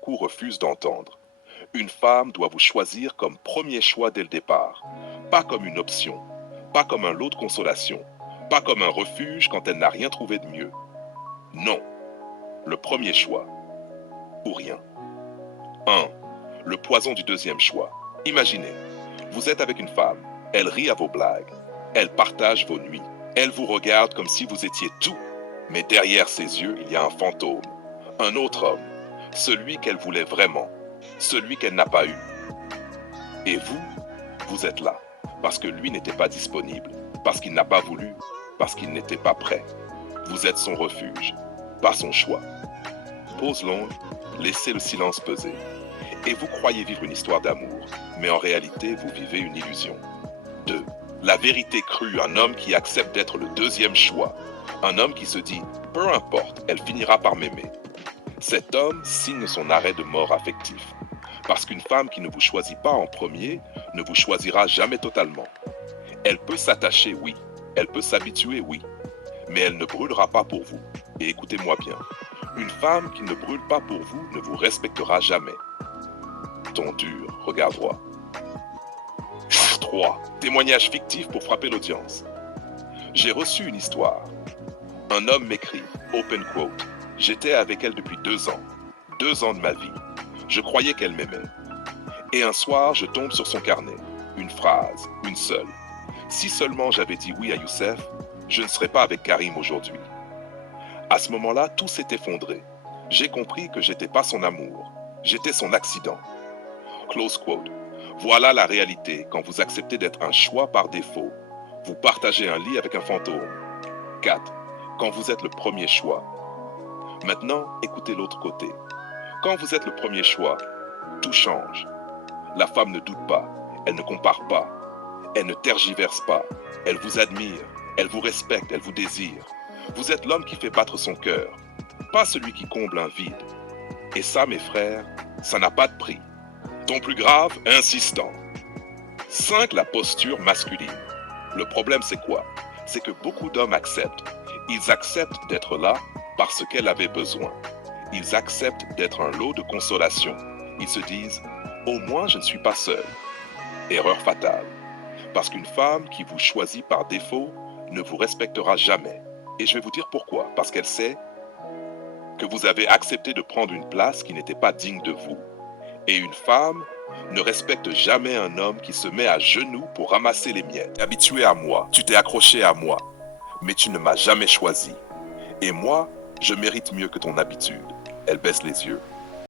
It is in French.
beaucoup refusent d'entendre. Une femme doit vous choisir comme premier choix dès le départ, pas comme une option, pas comme un lot de consolation, pas comme un refuge quand elle n'a rien trouvé de mieux. Non, le premier choix, ou rien. 1. Le poison du deuxième choix. Imaginez, vous êtes avec une femme, elle rit à vos blagues, elle partage vos nuits, elle vous regarde comme si vous étiez tout, mais derrière ses yeux, il y a un fantôme, un autre homme, celui qu'elle voulait vraiment, celui qu'elle n'a pas eu. Et vous, vous êtes là, parce que lui n'était pas disponible, parce qu'il n'a pas voulu, parce qu'il n'était pas prêt. Vous êtes son refuge, pas son choix. Pause longue, laissez le silence peser. Et vous croyez vivre une histoire d'amour, mais en réalité, vous vivez une illusion. 2. La vérité crue, un homme qui accepte d'être le deuxième choix. Un homme qui se dit, peu importe, elle finira par m'aimer. Cet homme signe son arrêt de mort affectif. Parce qu'une femme qui ne vous choisit pas en premier ne vous choisira jamais totalement. Elle peut s'attacher, oui. Elle peut s'habituer, oui. Mais elle ne brûlera pas pour vous. Et écoutez-moi bien, une femme qui ne brûle pas pour vous ne vous respectera jamais. Ton dur, regard droit. 3. Témoignage fictif pour frapper l'audience. J'ai reçu une histoire. Un homme m'écrit, open quote, j'étais avec elle depuis 2 ans. 2 ans de ma vie. Je croyais qu'elle m'aimait. Et un soir, je tombe sur son carnet. Une phrase, une seule. Si seulement j'avais dit oui à Youssef, je ne serais pas avec Karim aujourd'hui. À ce moment-là, tout s'est effondré. J'ai compris que j'étais pas son amour. J'étais son accident. Close quote. Voilà la réalité quand vous acceptez d'être un choix par défaut. Vous partagez un lit avec un fantôme. 4. Quand vous êtes le premier choix. Maintenant, écoutez l'autre côté. Quand vous êtes le premier choix, tout change. La femme ne doute pas, elle ne compare pas, elle ne tergiverse pas, elle vous admire, elle vous respecte, elle vous désire. Vous êtes l'homme qui fait battre son cœur, pas celui qui comble un vide. Et ça, mes frères, ça n'a pas de prix. Ton plus grave, insistant. 5. La posture masculine. Le problème, c'est quoi? C'est que beaucoup d'hommes acceptent. Ils acceptent d'être là parce qu'elle avait besoin. Ils acceptent d'être un lot de consolation. Ils se disent, au moins je ne suis pas seul. Erreur fatale. Parce qu'une femme qui vous choisit par défaut ne vous respectera jamais. Et je vais vous dire pourquoi. Parce qu'elle sait que vous avez accepté de prendre une place qui n'était pas digne de vous. Et une femme ne respecte jamais un homme qui se met à genoux pour ramasser les miettes. Tu es habitué à moi, tu t'es accroché à moi, mais tu ne m'as jamais choisi. Et moi, je mérite mieux que ton habitude. Elle baisse les yeux.